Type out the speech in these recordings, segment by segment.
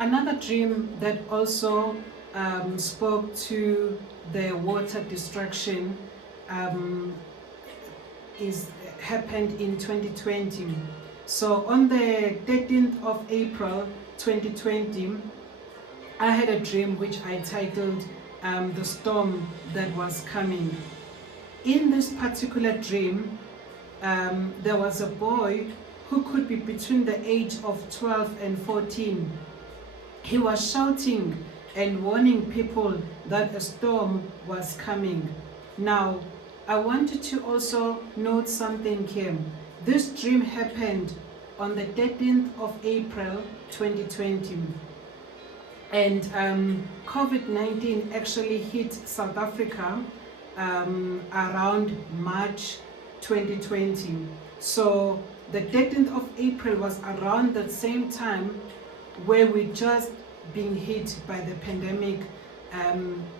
Another dream that also spoke to the water destruction happened in 2020. So on the 13th of April 2020, I had a dream which I titled The Storm That Was Coming. In this particular dream, there was a boy who could be between the age of 12 and 14. He was shouting and warning people that a storm was coming. Now, I wanted to also note something here. This dream happened on the 13th of April 2020. And COVID-19 actually hit South Africa around March 2020. So the 13th of April was around the same time where we just being hit by the pandemic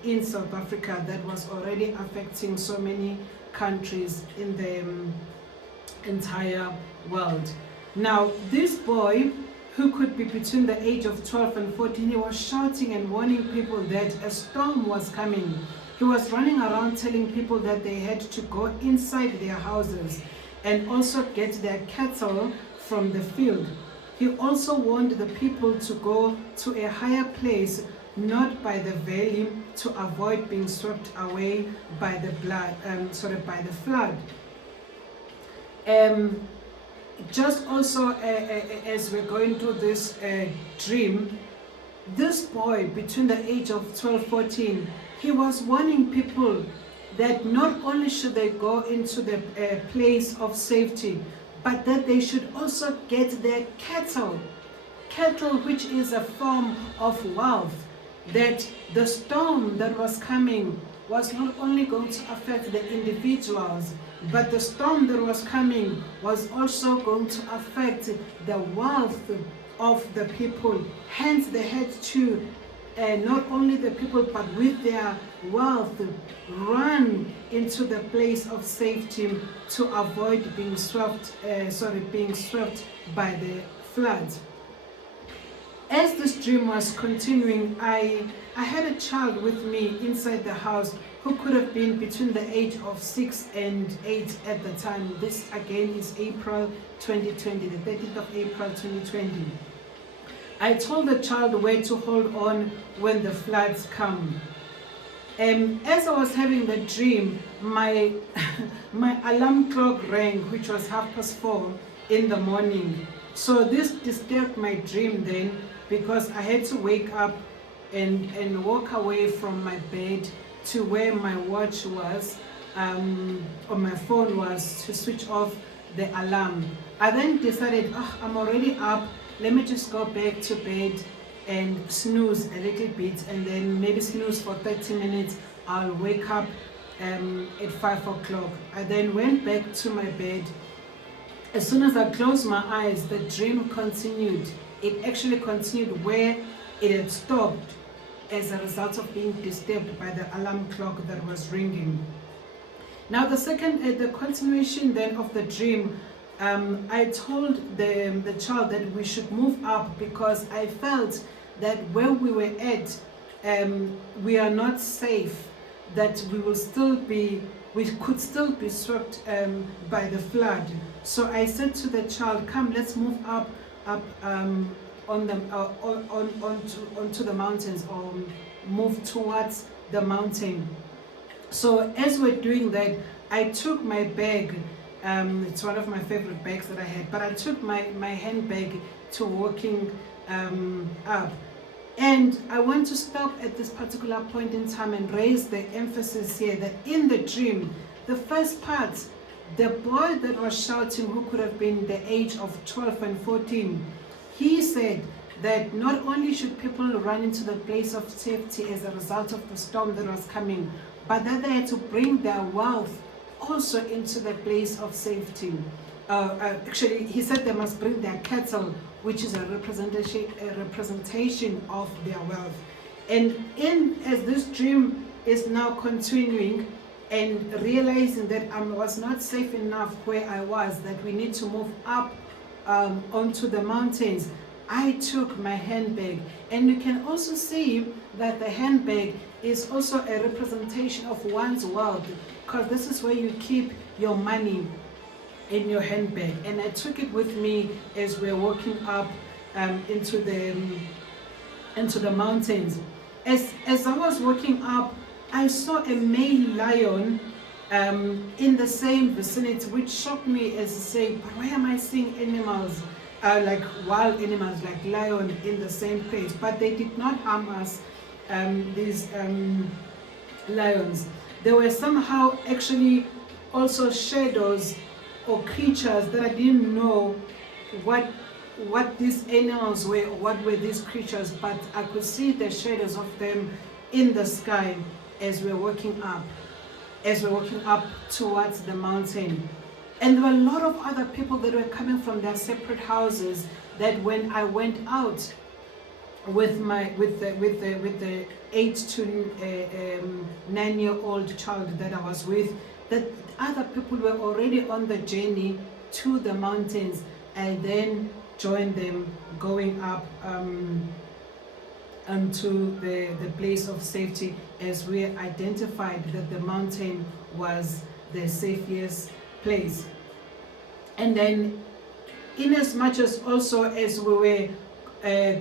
in South Africa that was already affecting so many countries in the entire world. Now, this boy, who could be between the age of 12 and 14, he was shouting and warning people that a storm was coming. He was running around telling people that they had to go inside their houses and also get their cattle from the field. He also warned the people to go to a higher place, not by the valley, to avoid being swept away by the flood. Just also as we're going through this dream, this boy between the age of 12-14, he was warning people that not only should they go into the place of safety, but that they should also get their cattle, which is a form of wealth, that the storm that was coming was not only going to affect the individuals, but the storm that was coming was also going to affect the wealth of the people. Hence, they had to, not only the people, but with their wealth, run into the place of safety to avoid being swept by the floods. As this dream was continuing, I had a child with me inside the house who could have been between the age of 6 and 8 at the time. This again is April 2020, the 30th of April 2020. I told the child where to hold on when the floods come. As I was having the dream, my alarm clock rang, which was 4:30 in the morning. So this disturbed my dream then, because I had to wake up and walk away from my bed to where my watch was, or my phone was, to switch off the alarm. I then decided, I'm already up, let me just go back to bed and snooze a little bit, and then maybe snooze for 30 minutes. I'll wake up at 5 o'clock. I then went back to my bed. As soon as I closed my eyes, the dream continued. It actually continued where it had stopped as a result of being disturbed by the alarm clock that was ringing. Now the continuation then of the dream, I told the child that we should move up, because I felt that where we were at, we are not safe, that we could still be swept by the flood. So I said to the child, come, let's move up onto the mountains, or move towards the mountain. So as we're doing that, I took my bag. It's one of my favorite bags that I had, but I took my handbag to walking up. And I want to stop at this particular point in time and raise the emphasis here that in the dream, the first part, the boy that was shouting, who could have been the age of 12 and 14, he said that not only should people run into the place of safety as a result of the storm that was coming, but that they had to bring their wealth also into the place of safety. Actually, he said they must bring their cattle, which is a representation of their wealth. And as this dream is now continuing, and realizing that I was not safe enough where I was, that we need to move up onto the mountains, I took my handbag. And you can also see that the handbag is also a representation of one's wealth, because this is where you keep your money, in your handbag. And I took it with me as we're walking up into the mountains. As I was walking up, I saw a male lion in the same vicinity, which shocked me, as to say, but why am I seeing animals, like wild animals like lion in the same place? But they did not harm us, these lions. There were somehow actually also shadows or creatures that I didn't know what these animals were, or what were these creatures, but I could see the shadows of them in the sky as we're walking up towards the mountain. And there were a lot of other people that were coming from their separate houses, that when I went out with the 8 to 9-year-old child that I was with, that other people were already on the journey to the mountains. I then joined them going up to the place of safety, as we identified that the mountain was the safest place. And then, in as much as also as we were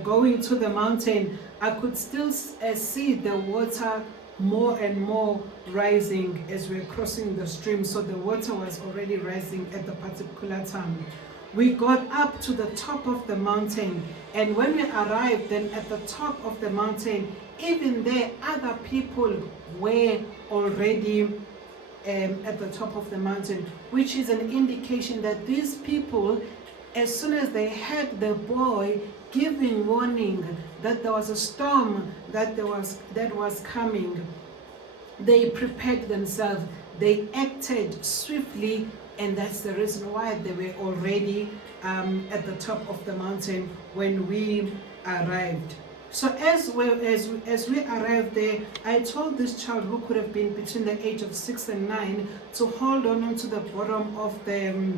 going to the mountain, I could still see the water more and more rising as we're crossing the stream. So the water was already rising at the particular time. We got up to the top of the mountain, and when we arrived then at the top of the mountain, even there other people were already at the top of the mountain, which is an indication that these people, as soon as they heard the boy giving warning that there was a storm that was coming, they prepared themselves, they acted swiftly, and that's the reason why they were already at the top of the mountain when we arrived. So as we arrived there, I told this child, who could have been between the age of 6 and 9, to hold on to the bottom of the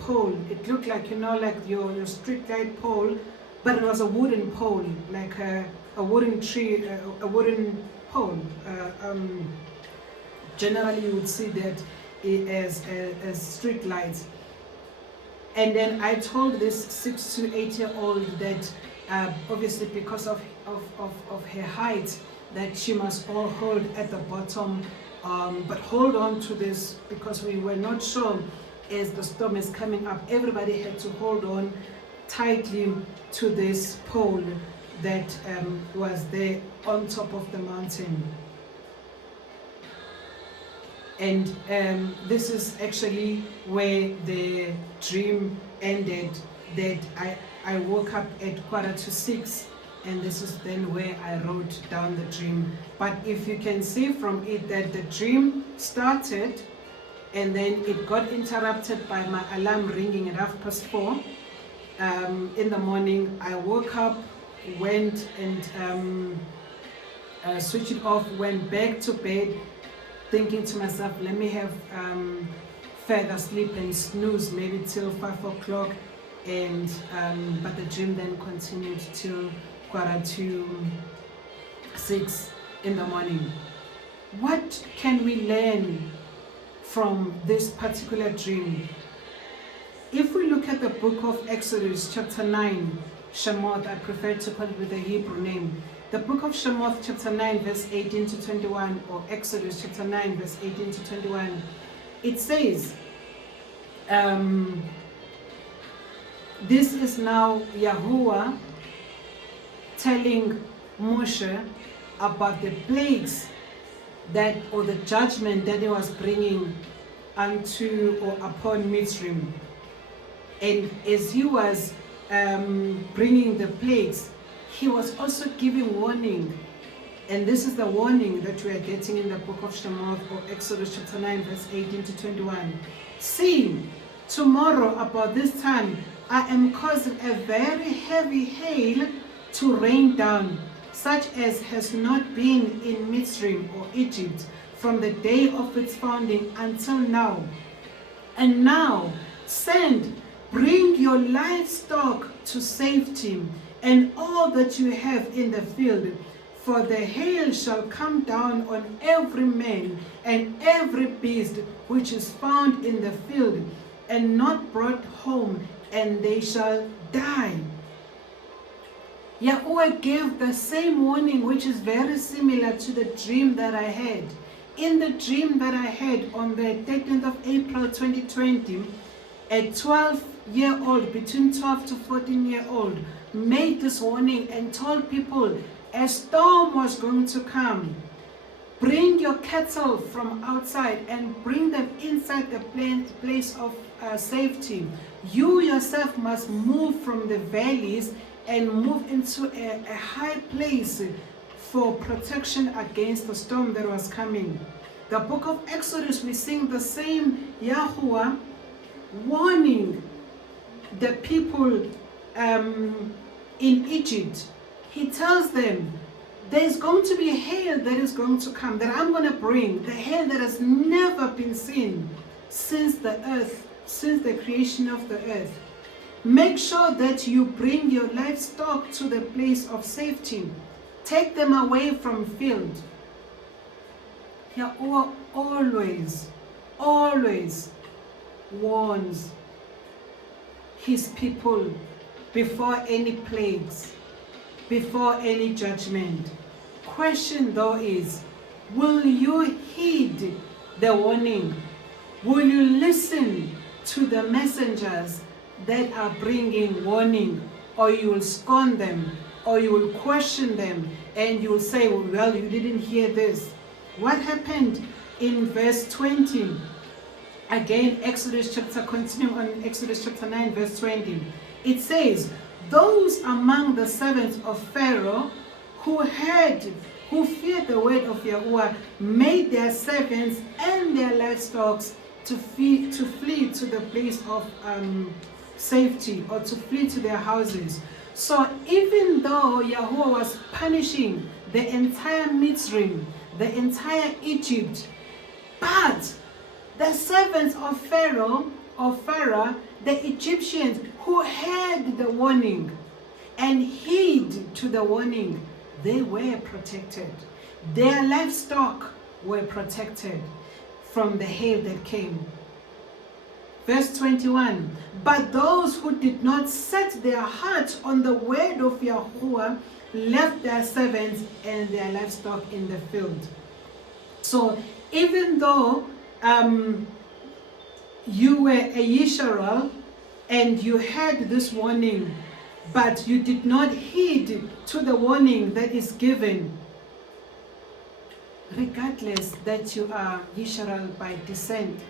pole. It looked like, like your street light pole, but it was a wooden pole, like a wooden tree, a wooden pole. Generally, you would see that as street lights. And then I told this 6 to 8-year-old that obviously because of her height, that she must all hold at the bottom, but hold on to this, because we were not sure as the storm is coming up. Everybody had to hold on tightly to this pole that was there on top of the mountain. And this is actually where the dream ended, that I woke up at 5:45, and this is then where I wrote down the dream. But if you can see from it that the dream started, and then it got interrupted by my alarm ringing at 4:30 in the morning. I woke up, went and switched it off, went back to bed, thinking to myself, let me have further sleep and snooze maybe till 5 o'clock, and but the dream then continued till 5:45 in the morning. What can we learn from this particular dream? If we look at the book of Exodus chapter 9, Shemoth, I prefer to call it with the Hebrew name. The book of Shemoth chapter 9 verse 18 to 21, or Exodus chapter 9 verse 18 to 21, it says, this is now Yahuwah telling Moshe about the plagues that, or the judgment that he was bringing unto or upon Mitsrim. And as he was bringing the plagues, he was also giving warning. And this is the warning that we are getting in the book of Shemoth, or Exodus chapter 9 verse 18 to 21. See, tomorrow about this time I am causing a very heavy hail to rain down, such as has not been in Mitsrim or Egypt from the day of its founding until now. And now send, bring your livestock to safety, and all that you have in the field. For the hail shall come down on every man and every beast which is found in the field, and not brought home, and they shall die. Yahuwah gave the same warning, which is very similar to the dream that I had. In the dream that I had on the 13th of April 2020, a 12-year-old, between 12 to 14-year-old, made this warning and told people a storm was going to come. Bring your cattle from outside and bring them inside the place of safety. You yourself must move from the valleys and move into a high place for protection against the storm that was coming. The book of Exodus, we sing the same Yahuwah warning the people in Egypt. He tells them, there's going to be a hail that is going to come, that I'm going to bring, the hail that has never been seen since the earth, since the creation of the earth. Make sure that you bring your livestock to the place of safety. Take them away from field. Yahuwah always warns his people before any plagues, before any judgment. Question though is, will you heed the warning? Will you listen to the messengers that are bringing warning, or you will scorn them, or you will question them, and you will say, well, you didn't hear this. What happened in verse 20? Again, continuing on Exodus chapter 9, verse 20. It says, those among the servants of Pharaoh who feared the word of Yahuwah made their servants and their livestock to flee to the place of safety, or to flee to their houses. So even though Yahuwah was punishing the entire Mitsrim, the entire Egypt, but the servants of Pharaoh, of Farah, the Egyptians who heard the warning and heed to the warning, they were protected. Their livestock were protected from the hail that came. Verse 21, but those who did not set their hearts on the word of Yahuwah left their servants and their livestock in the field. So even though you were a Yisrael and you had this warning, but you did not heed to the warning that is given, regardless that you are Yisrael by descent,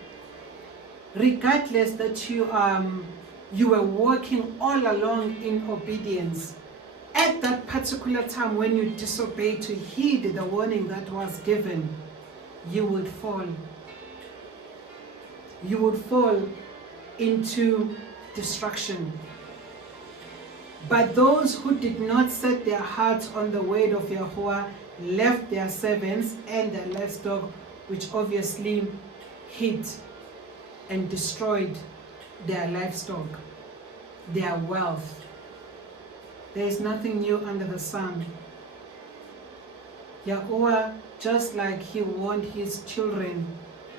regardless that you were walking all along in obedience, at that particular time when you disobeyed to heed the warning that was given, you would fall. You would fall into destruction. But those who did not set their hearts on the word of Yahuwah left their servants and their livestock, which obviously hid and destroyed their livestock, their wealth. There is nothing new under the sun. Yahuwah, just like he warned his children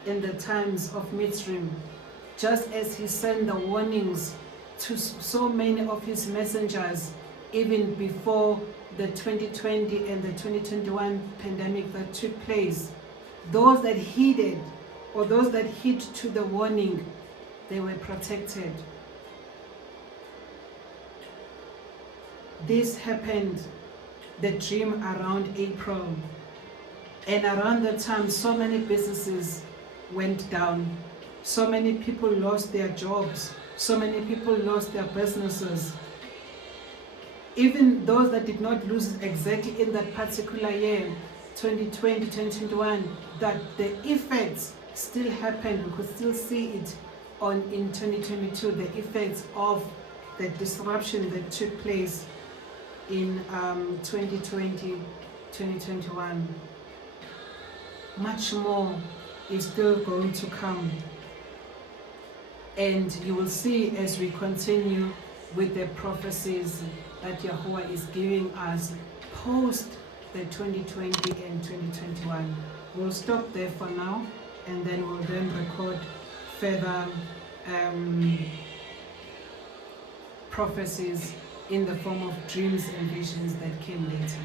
in the times of Mitsrim, just as he sent the warnings to so many of his messengers, even before the 2020 and the 2021 pandemic that took place, those that heeded, or those that heed to the warning, they were protected. This happened, the dream, around April. And around that time, so many businesses went down. So many people lost their jobs. So many people lost their businesses. Even those that did not lose exactly in that particular year, 2020, 2021, that the effects still happened. We could still see it in 2022, the effects of the disruption that took place in 2020, 2021. Much more is still going to come. And you will see as we continue with the prophecies that Yahuwah is giving us post the 2020 and 2021. We'll stop there for now, and then we'll then record further prophecies in the form of dreams and visions that came later.